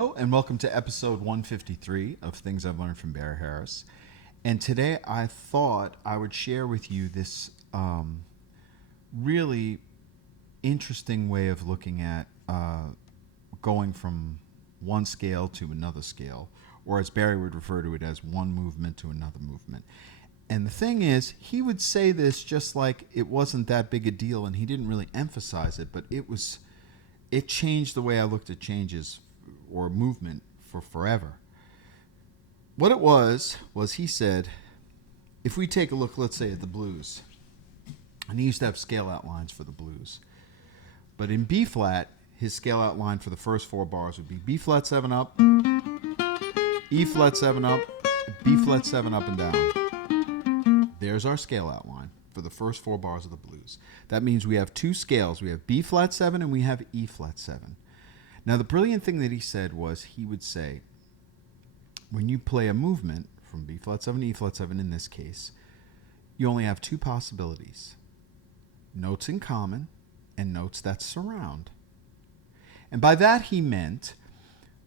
Hello, and welcome to episode 153 of Things I've Learned from Barry Harris. And today I thought I would share with you this really interesting way of looking at going from one scale to another scale, or as Barry would refer to it as one movement to another movement. And the thing is, he would say this just like it wasn't that big a deal, and he didn't really emphasize it, but it changed the way I looked at changes or movement for forever. What it was he said, if we take a look, let's say, at the blues, and he used to have scale outlines for the blues, but in B flat, his scale outline for the first four bars would be B flat 7 up, E flat 7 up, B flat 7 up and down. There's our scale outline for the first four bars of the blues. That means we have two scales. We have B flat 7 and we have E flat 7. Now, the brilliant thing that he said was he would say, when you play a movement from B flat 7 to E flat 7 in this case, you only have two possibilities: notes in common and notes that surround. And by that he meant,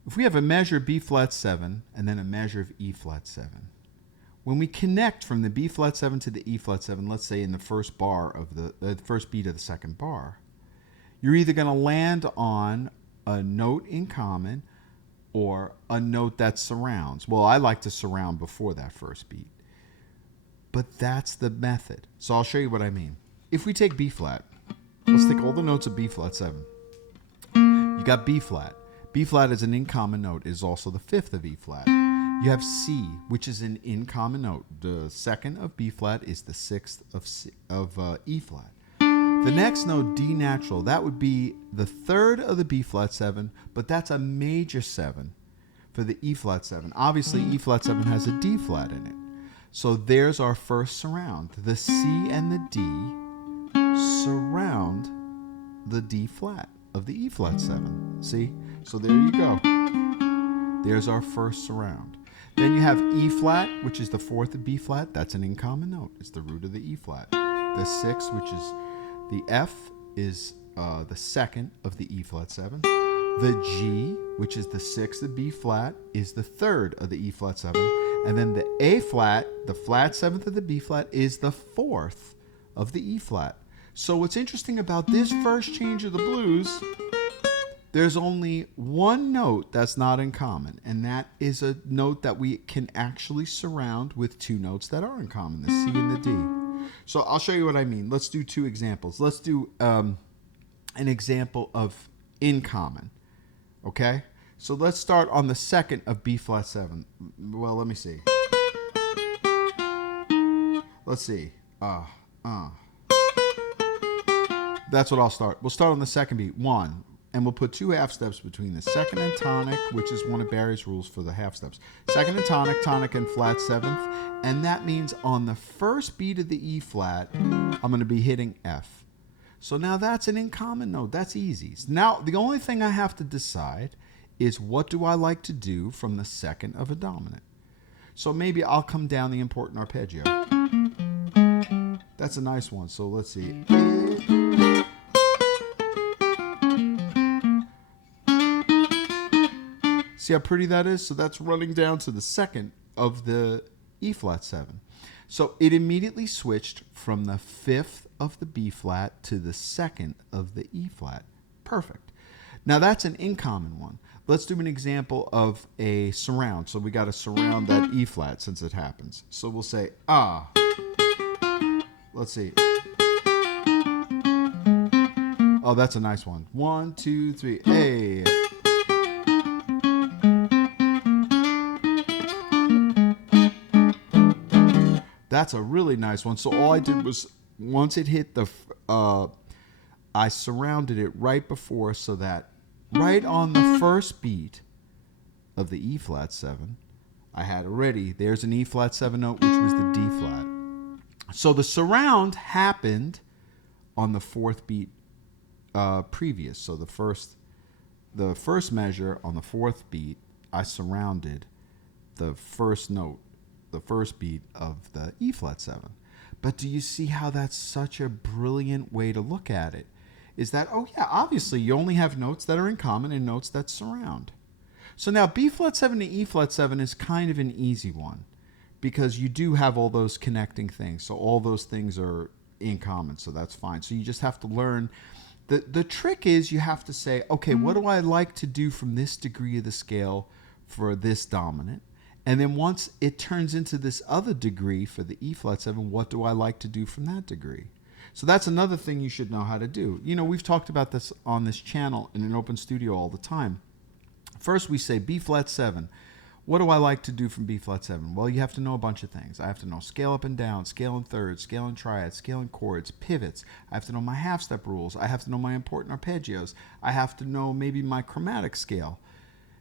if we have a measure B flat 7 and then a measure of E flat 7, when we connect from the B flat 7 to the E flat 7, let's say in the first bar of the first beat of the second bar, you're either going to land on a note in common or a note that surrounds. Well, I like to surround before that first beat, but that's the method. So I'll show you what I mean. If we take B flat, let's take all the notes of B flat 7. You got B flat. B flat is an in common note, is also the fifth of E flat. You have C, which is an in common note. The second of B flat is the sixth of E flat. The next note, D natural, that would be the third of the B flat 7, but that's a major 7 for the E flat 7. Obviously, E flat 7 has a D flat in it. So there's our first surround. The C and the D surround the D flat of the E flat 7. See? So there you go. There's our first surround. Then you have E flat, which is the fourth of B flat. That's an in common note. It's the root of the E flat. The sixth, which is the F, is the second of the E flat 7. The G, which is the sixth of B flat, is the third of the E flat 7. And then the A flat, the flat seventh of the B flat, is the fourth of the E flat. So what's interesting about this first change of the blues, there's only one note that's not in common, and that is a note that we can actually surround with two notes that are in common, the C and the D. So I'll show you what I mean. Let's do two examples. Let's do an example of in common. Okay? So let's start on the second of B flat 7. Well, let me see. Let's see. That's what I'll start. We'll start on the second beat. 1. And we'll put two half steps between the second and tonic, which is one of Barry's rules for the half steps. Second and tonic, tonic and flat seventh. And that means on the first beat of the E flat, I'm going to be hitting F. So now that's an in common note. That's easy. Now, the only thing I have to decide is what do I like to do from the second of a dominant. So maybe I'll come down the important arpeggio. That's a nice one. So let's see. See how pretty that is? So that's running down to the second of the E flat 7. So it immediately switched from the fifth of the B flat to the second of the E flat. Perfect. Now that's an in common one. Let's do an example of a surround. So we got to surround that E flat since it happens. So we'll say, ah. Let's see. Oh, that's a nice one. 1, 2, 3, A. That's a really nice one. So all I did was, once it hit the, I surrounded it right before so that right on the first beat of the E flat 7, I had already, there's an E flat 7 note, which was the D flat. So the surround happened on the fourth beat previous. So the first measure on the fourth beat, I surrounded the first note, the first beat of the E flat 7. But do you see how that's such a brilliant way to look at it? Is that, oh yeah, obviously you only have notes that are in common and notes that surround. So now B flat 7 to E flat 7 is kind of an easy one because you do have all those connecting things. So all those things are in common, so that's fine. So you just have to learn. The trick is you have to say, okay, what do I like to do from this degree of the scale for this dominant? And then once it turns into this other degree for the E flat 7, what do I like to do from that degree? So that's another thing you should know how to do. You know, we've talked about this on this channel in an open studio all the time. First we say B flat 7. What do I like to do from B flat 7? Well, you have to know a bunch of things. I have to know scale up and down, scale in thirds, scale in triads, scale in chords, pivots. I have to know my half step rules. I have to know my important arpeggios. I have to know maybe my chromatic scale.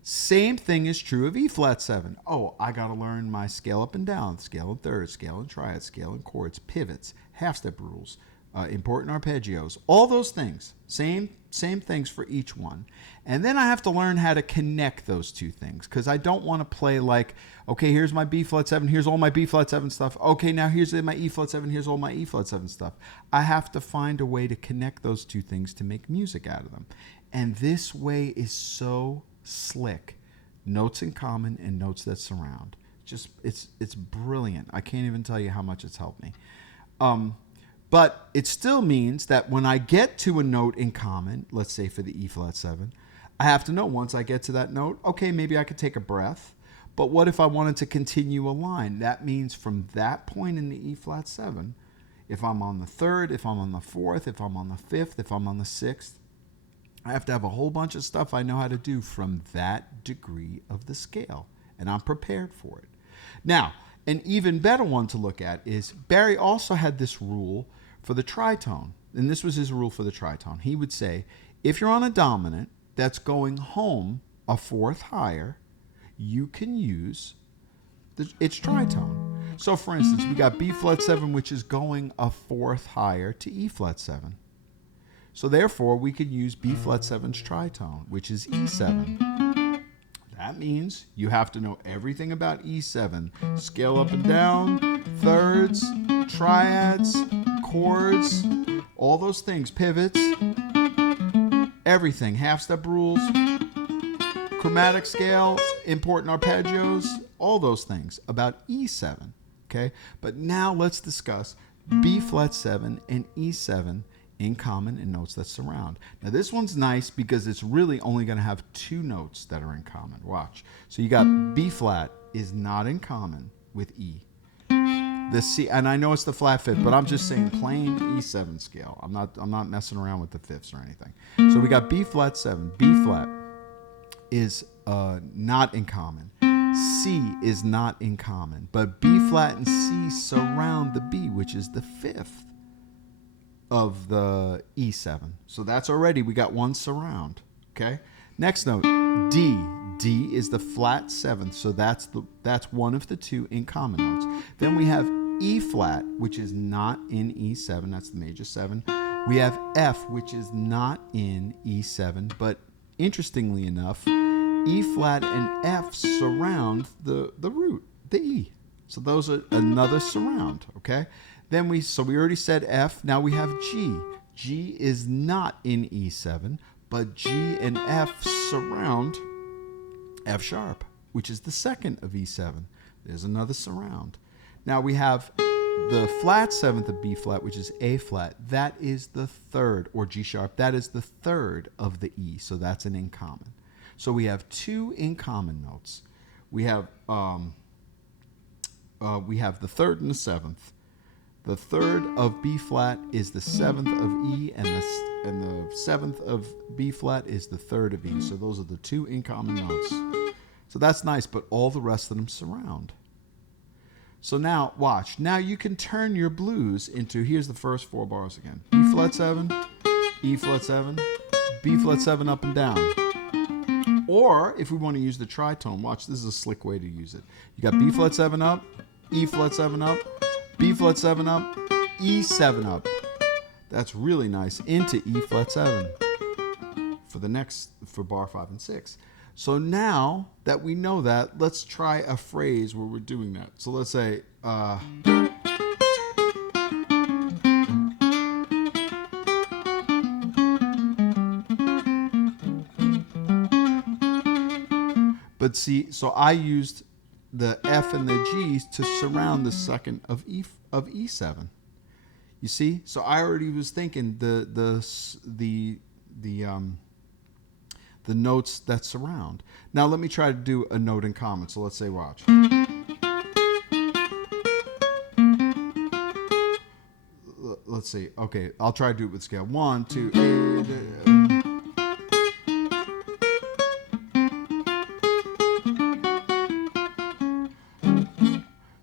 Same thing is true of E flat 7. Oh, I got to learn my scale up and down, scale in thirds, scale in triads, scale in chords, pivots, half step rules, important arpeggios, all those things. Same things for each one. And then I have to learn how to connect those two things because I don't want to play like, okay, here's my B flat 7, here's all my B flat 7 stuff. Okay, now here's my E flat 7, here's all my E flat 7 stuff. I have to find a way to connect those two things to make music out of them. And this way is so slick. Notes in common and notes that surround. Just it's brilliant. I can't even tell you how much it's helped me. But it still means that when I get to a note in common, let's say for the E flat 7, I have to know once I get to that note, okay, maybe I could take a breath. But what if I wanted to continue a line? That means from that point in the E flat 7, if I'm on the third, if I'm on the fourth, if I'm on the fifth, if I'm on the sixth, I have to have a whole bunch of stuff I know how to do from that degree of the scale. And I'm prepared for it. Now, an even better one to look at is Barry also had this rule for the tritone. And this was his rule for the tritone. He would say, if you're on a dominant that's going home a fourth higher, you can use its tritone. So for instance, we got B flat 7, which is going a fourth higher to E flat 7. So therefore, we could use B flat 7's tritone, which is E7. That means you have to know everything about E7. Scale up and down, thirds, triads, chords, all those things, pivots, everything, half step rules, chromatic scale, important arpeggios, all those things about E7. Okay? But now let's discuss B flat 7 and E7 in common and notes that surround. Now this one's nice because it's really only going to have two notes that are in common. Watch. So you got B flat is not in common with E. The C, and I know it's the flat fifth, but I'm just saying plain E7 scale. I'm not messing around with the fifths or anything. So we got B flat 7. B flat is not in common. C is not in common, but B flat and C surround the B, which is the fifth of the E7. So that's already, we got one surround. Okay. Next note, D. D is the flat seventh. So that's one of the two in common notes. Then we have E flat, which is not in E7. That's the major 7. We have F, which is not in E7. But interestingly enough, E flat and F surround the root, the E. So those are another surround. Okay. Then we already said F. Now we have G. G is not in E7, but G and F surround F sharp, which is the second of E7. There's another surround. Now we have the flat seventh of B flat, which is A flat. That is the third, or G sharp. That is the third of the E, so that's an in common. So we have two in common notes. We have the third and the seventh. The third of B flat is the seventh of E, and the seventh of B flat is the third of E. So those are the two in common notes. So that's nice, but all the rest of them surround. So now, watch. Now you can turn your blues into, here's the first 4 bars again. E flat 7, E flat 7, B flat 7 up and down. Or if we want to use the tritone, watch, this is a slick way to use it. You got B flat 7 up, E flat 7 up, B flat 7 up, E7 up. That's really nice. Into E flat 7 for bar 5 and 6. So now that we know that, let's try a phrase where we're doing that. So let's say, But see, so I used the F and the G's to surround the second of E7. You see? So I already was thinking the notes that surround. Now let me try to do a note in common. So let's say watch. Let's see. Okay, I'll try to do it with scale. 1, 2, 8.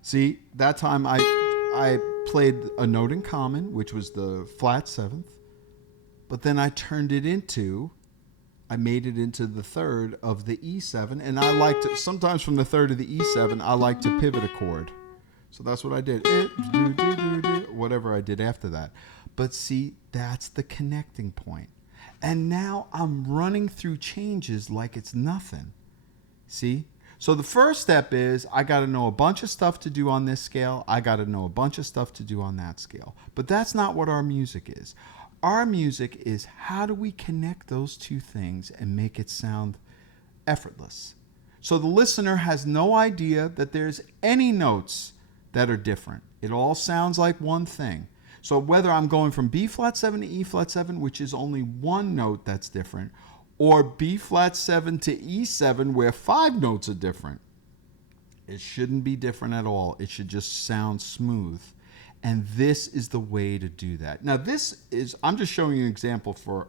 See, that time I played a note in common, which was the flat 7th, but then I made it into the third of the E7, and I like to, sometimes from the third of the E7, I like to pivot a chord. So that's what I did. Whatever I did after that. But see, that's the connecting point. And now I'm running through changes like it's nothing. See? So the first step is I got to know a bunch of stuff to do on this scale. I got to know a bunch of stuff to do on that scale. But that's not what our music is. Our music is how do we connect those two things and make it sound effortless. So the listener has no idea that there's any notes that are different. It all sounds like one thing. So whether I'm going from B flat 7 to E flat 7, which is only one note that's different, or B flat 7 to E7 where 5 notes are different, it shouldn't be different at all. It should just sound smooth. And this is the way to do that. Now I'm just showing you an example for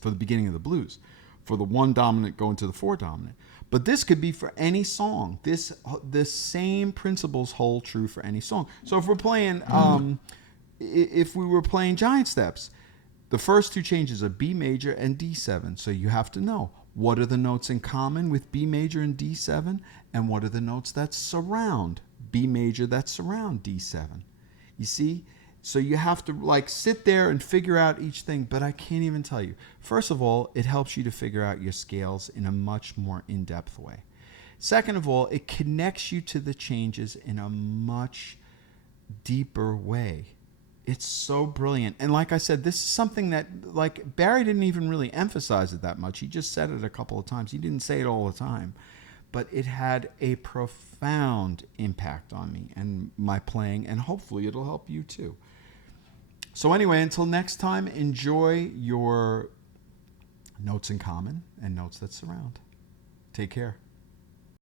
the beginning of the blues, for the 1 dominant going to the 4 dominant. But this could be for any song. This same principles hold true for any song. So if we're playing, if we were playing giant steps, the first 2 changes are B major and D7. So you have to know what are the notes in common with B major and D7, and what are the notes that surround B major that surround D7. You see? So you have to like sit there and figure out each thing, but I can't even tell you. First of all, it helps you to figure out your scales in a much more in-depth way. Second of all, it connects you to the changes in a much deeper way. It's so brilliant. And like I said, this is something that, like, Barry didn't even really emphasize it that much. He just said it a couple of times. He didn't say it all the time. But it had a profound impact on me and my playing, and hopefully it'll help you too. So anyway, until next time, enjoy your notes in common and notes that surround. Take care.